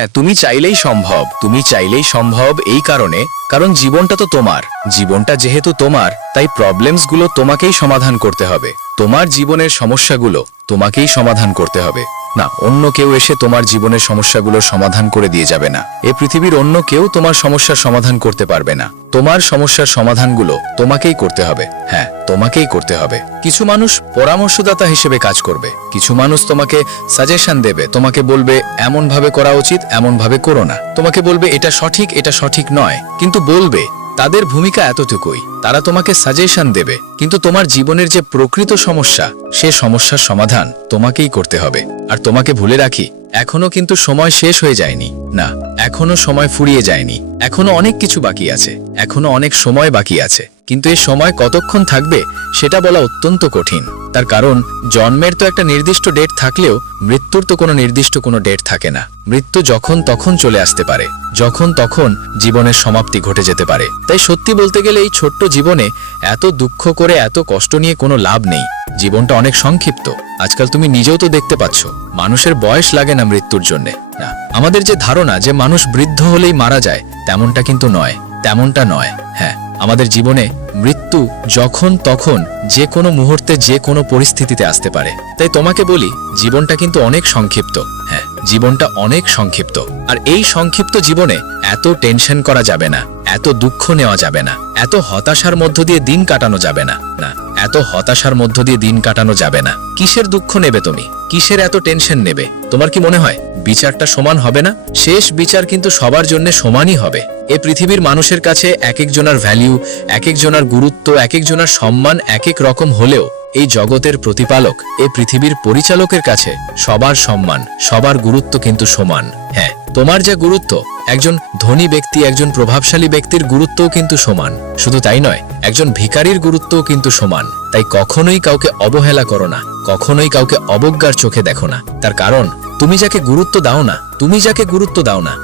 হ্যাঁ, তুমি চাইলেই সম্ভব এই কারণ জীবনটা তো তোমার। জীবনটা যেহেতু তোমার, তাই প্রবলেমস গুলো তোমাকেই সমাধান করতে হবে। তোমার জীবনের সমস্যাগুলো তোমাকেই সমাধান করতে হবে। না, অন্য কেউ এসে তোমার জীবনের সমস্যাগুলো সমাধান করে দিয়ে যাবে না। এ পৃথিবীর অন্য কেউ তোমার সমস্যার সমাধান করতে পারবে না। তোমার সমস্যার সমাধানগুলো তোমাকেই করতে হবে। হ্যাঁ, তোমাকেই করতে হবে। কিছু মানুষ পরামর্শদাতা হিসেবে কাজ করবে, কিছু মানুষ তোমাকে সাজেশন দেবে, তোমাকে বলবে এমন ভাবে করা উচিত, এমন ভাবে করো না। তোমাকে বলবে এটা সঠিক নয়, কিন্তু বলবে। তাদের ভূমিকা এতটুকুই, তারা তোমাকে সাজেশন দেবে, কিন্তু তোমার জীবনের যে প্রকৃত সমস্যা, সে সমস্যার সমাধান তোমাকেই করতে হবে। আর তোমাকে ভুলে রাখি, এখনো কিন্তু সময় শেষ হয়ে যায়নি। না, এখনো সময় ফুরিয়ে যায়নি। এখনো অনেক কিছু বাকি আছে, এখনো অনেক সময় বাকি আছে। কিন্তু এই সময় কতক্ষণ থাকবে সেটা বলা অত্যন্ত কঠিন। তার কারণ জন্মের তো একটা নির্দিষ্ট ডেট থাকলেও মৃত্যুর তো কোনো নির্দিষ্ট কোনো ডেট থাকে না। মৃত্যু যখন তখন চলে আসতে পারে, যখন তখন জীবনের সমাপ্তি ঘটে যেতে পারে। তাই সত্যি বলতে গেলে এই ছোট্ট জীবনে এত দুঃখ করে, এত কষ্ট নিয়ে কোনো লাভ নেই। জীবনটা অনেক সংক্ষিপ্ত। আজকাল তুমি নিজেও তো দেখতে পাচ্ছ, মানুষের বয়স লাগে না মৃত্যুর জন্যে। না, আমাদের যে ধারণা যে মানুষ বৃদ্ধ হলেই মারা যায়, তেমনটা কিন্তু নয়, তেমনটা নয়। হ্যাঁ, আমাদের জীবনে মৃত্যু যখন তখন, যে কোনো মুহূর্তে, যে কোনো পরিস্থিতিতে আসতে পারে। তাই তোমাকে বলি, জীবনটা কিন্তু অনেক সংক্ষিপ্ত। হ্যাঁ, জীবনটা অনেক সংক্ষিপ্ত। আর এই সংক্ষিপ্ত জীবনে এত টেনশন করা যাবে না, এত দুঃখ নেওয়া যাবে না, এত হতাশার মধ্য দিয়ে দিন কাটানো যাবে না। না, এত হতাশার মধ্য দিয়ে দিন কাটানো যাবে না। কিসের দুঃখ নেবে তুমি? কিসের এত টেনশন নেবে? তোমার কি মনে হয় বিচারটা সমান হবে না? শেষ বিচার কিন্তু সবার জন্য সমানই হবে। এই পৃথিবীর মানুষের কাছে এক একজনের ভ্যালিউ, এক একজনের গুরুত্ব, এক একজনের সম্মান এক এক রকম হলেও এই জগতের প্রতিপালক, এই পৃথিবীর পরিচালকের কাছে সবার সম্মান, সবার গুরুত্ব কিন্তু সমান। হ্যাঁ, তোমার যে গুরুত্ব, একজন ধনী ব্যক্তি, একজন প্রভাবশালী ব্যক্তির গুরুত্বও কিন্তু সমান। শুধু তাই নয়, একজন ভিখারির গুরুত্বও কিন্তু সমান। তাই কখনোই কাউকে অবহেলা করো না, কখনোই কাউকে অবজ্ঞার চোখে দেখো না। তার কারণ তুমি যাকে গুরুত্ব দাও না,